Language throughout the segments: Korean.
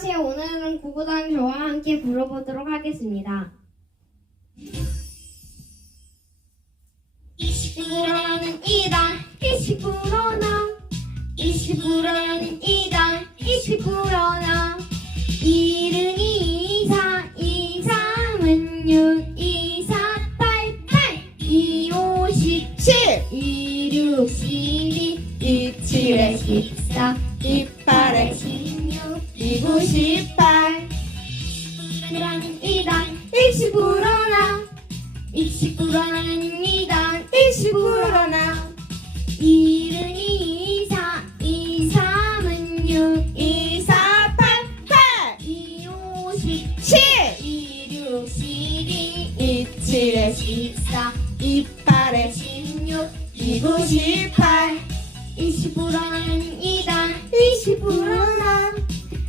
안녕하세요. 오늘은 구구단 저와 함께 불러보도록 하겠습니다. 20%는 2단, 20%나 20%는 2단, 20%나 1은 20%는 2단 20%나. 20%는 2단 20%나. 1은 2, 4, 2, 3은 6, 2, 4, 8, 8 2, 5, 17 2, 6, 12 2, 7에 14 2, 8에 16 2, 9, 18 20%는 2단 20%나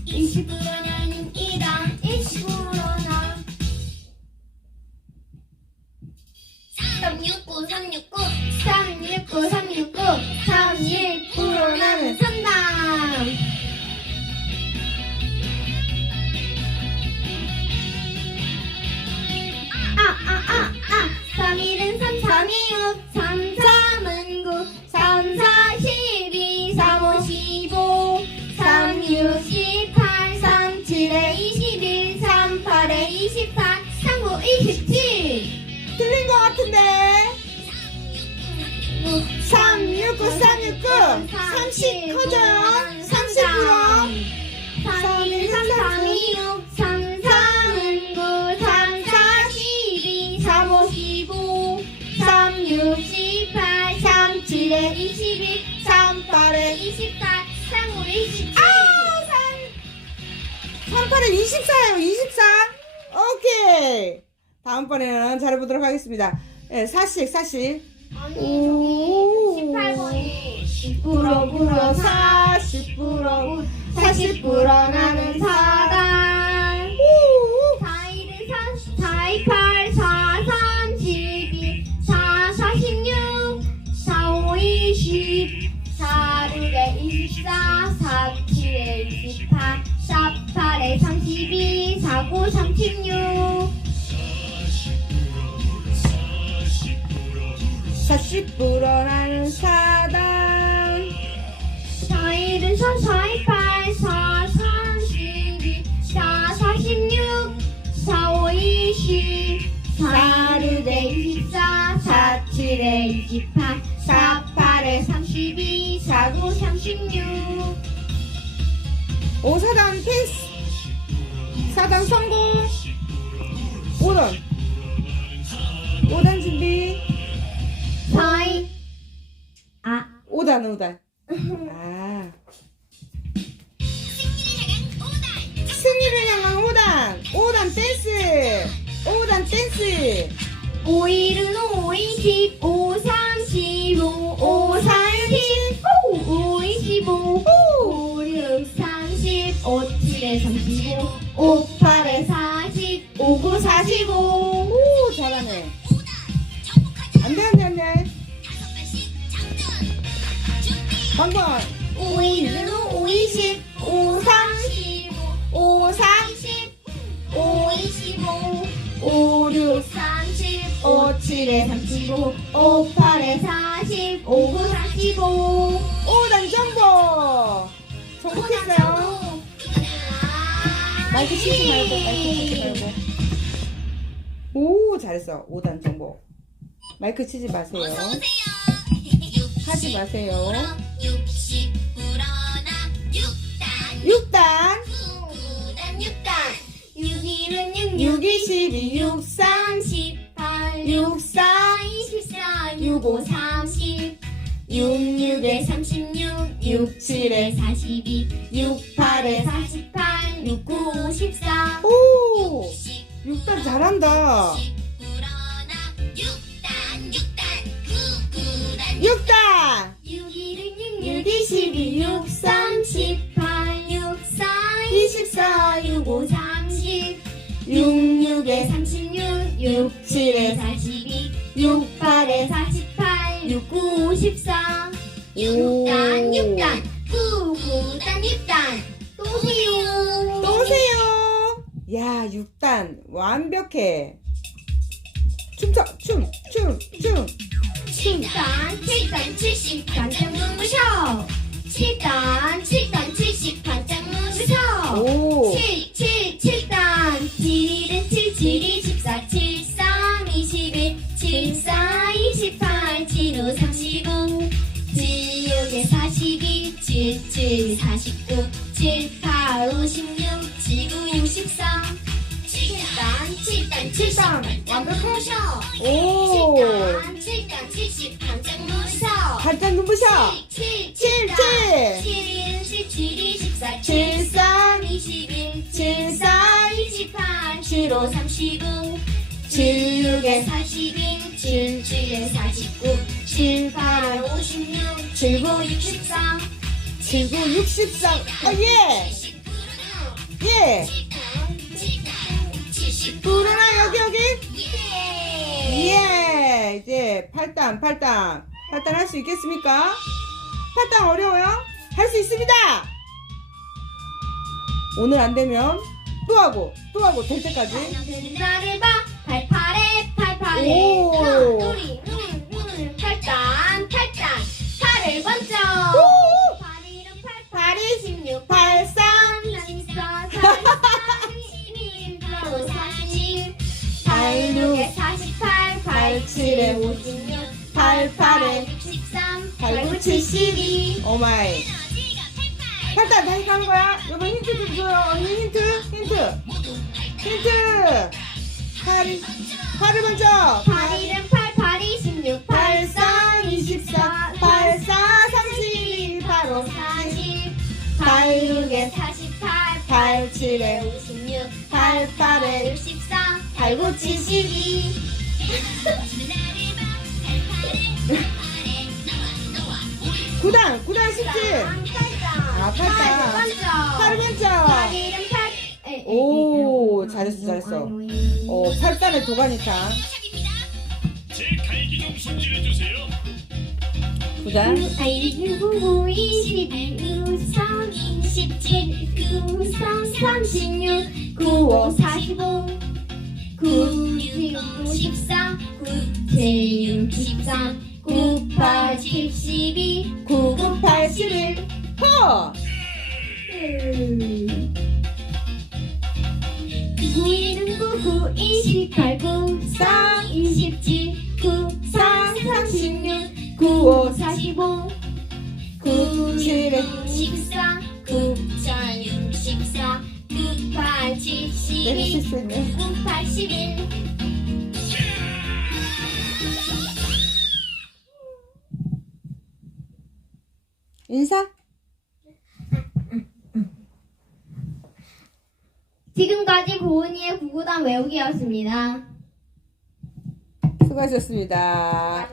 20%는 2단 369 369 369 369 31% 나는 산다. 아아아아. 3일은 3 3이 6 3 틀린 것 같은데. 369, 369. 30 커져요. 30%. 3, 1, 3, 3, 2, 6, 3, 3은 9, 3, 4, 12, 3, 5, 15, 3, 6, 18, 3, 7에 21, 3, 8에 28, 3, 5, 27. 아, 3, 8에 24예요, 24. 오케이. 다음번에는 잘해보도록 하겠습니다. 예, 40, 40. 아니, 오. 저기 18번이 10% 불어, 불어, 불어, 40, 불어. 40% 나는 4단. 4, 1은 4, 4, 2, 8, 4, 32, 4, 46, 4, 5, 20, 4, 6에 24, 4, 7에 28, 4, 8에 32, 4, 9, 36. 40% 나는 4단. 4, 1은 4, 4, 2, 8, 4, 32, 4, 46, 4, 5, 20, 4, 6에 24, 4, 7에 28, 4, 8에 32, 4, 9, 36. 5, 4단 패스. 4단 성공. 5단. 5단 아, 5단, 5단. 아. 승리를 향한 5단. 5단 댄스. 5단 댄스. 5, 1은 5, 20, 5, 35, 5, 30, 5, 25, 5, 6, 30, 5, 7에 35, 5, 8에 40, 5, 9, 45. 오, 잘하네. 방금. 5, 1은 5, 20, 5, 35, 5, 30, 5, 25, 5, 6, 30, 5, 7에 35, 5, 8에 40, 5, 9, 45. 5단 정보. 정복했어요. 마이크 치지 말고, 마이크 치지 말고. 오, 잘했어. 5단 정보. 마이크 치지 마세요. 하지 마세요. 6일은 6, 6, 22, 6, 3, 38, 6, 4, 24, 6, 5, 30, 6, 6에 36, 6, 7에 42, 6, 8에 48, 6, 9, 14. 오! 6단 잘한다. 6단. 6일은 6, 6, 22, 6, 38, 6, 7에 42, 6, 8에 48, 6, 9, 14. 6단, 6단, 9, 9단, 6단. 또 세요. 또 야, 6단 완벽해. 춤춰, 춤, 춤, 춤. 7단 7단 70 반짝 눈부셔 7단 7단 70반 오. 7단 7단 70 반짝 눈부셔 발단 눈부셔. 7, 7, 7. 7일 17, 24, 7, 3, 21, 7, 4, 28, 7, 5, 39, 7, 6에 42, 7, 7에 49, 7, 8, 56, 7, 9, 64, 7, 9, 63. 어, 예. 79, 예. 79, 예. 이제 8단, 8단. 8단 할 수 있겠습니까? 8단 어려워요? 할 수 있습니다. 오늘 안 되면 또 하고, 또 하고, 될 때까지. 나를 봐 팔팔에 팔팔에 오. 하나 둘이 눈눈 팔단 팔단 팔을 번쩍 오. 팔 이름 팔팔 팔이 16 83. 34 42 40 86에 48 87에 56, 88에 13, 89, 72. 오마이. 팔단 다시 가는 거야? 여보 힌트 좀 줘요. 언니 힌트? 힌트? 힌트! 8, 8을 먼저 8 이름 8, 8, 26, 8, 3, 24, 8, 4, 31, 8, 5, 40, 8, 6에 48, 8, 7에 56, 8, 8에 63, 8, 9, 72. 팔십칠. 아, 팔자. 팔은자. 오, 잘했어, 잘했어. 어, 팔단의 도가니탕. 보자. 19, 20, 23, 27, 93, 98, 72, 9, 9, 8, 11. 허! 9일은 9, 9, 28, 9, 3, 27, 9, 3, 36, 9, 5, 45, 9, 7에 14, 9, 4, 64, 9, 인사? 지금까지 고은이의 구구단 외우기였습니다. 수고하셨습니다.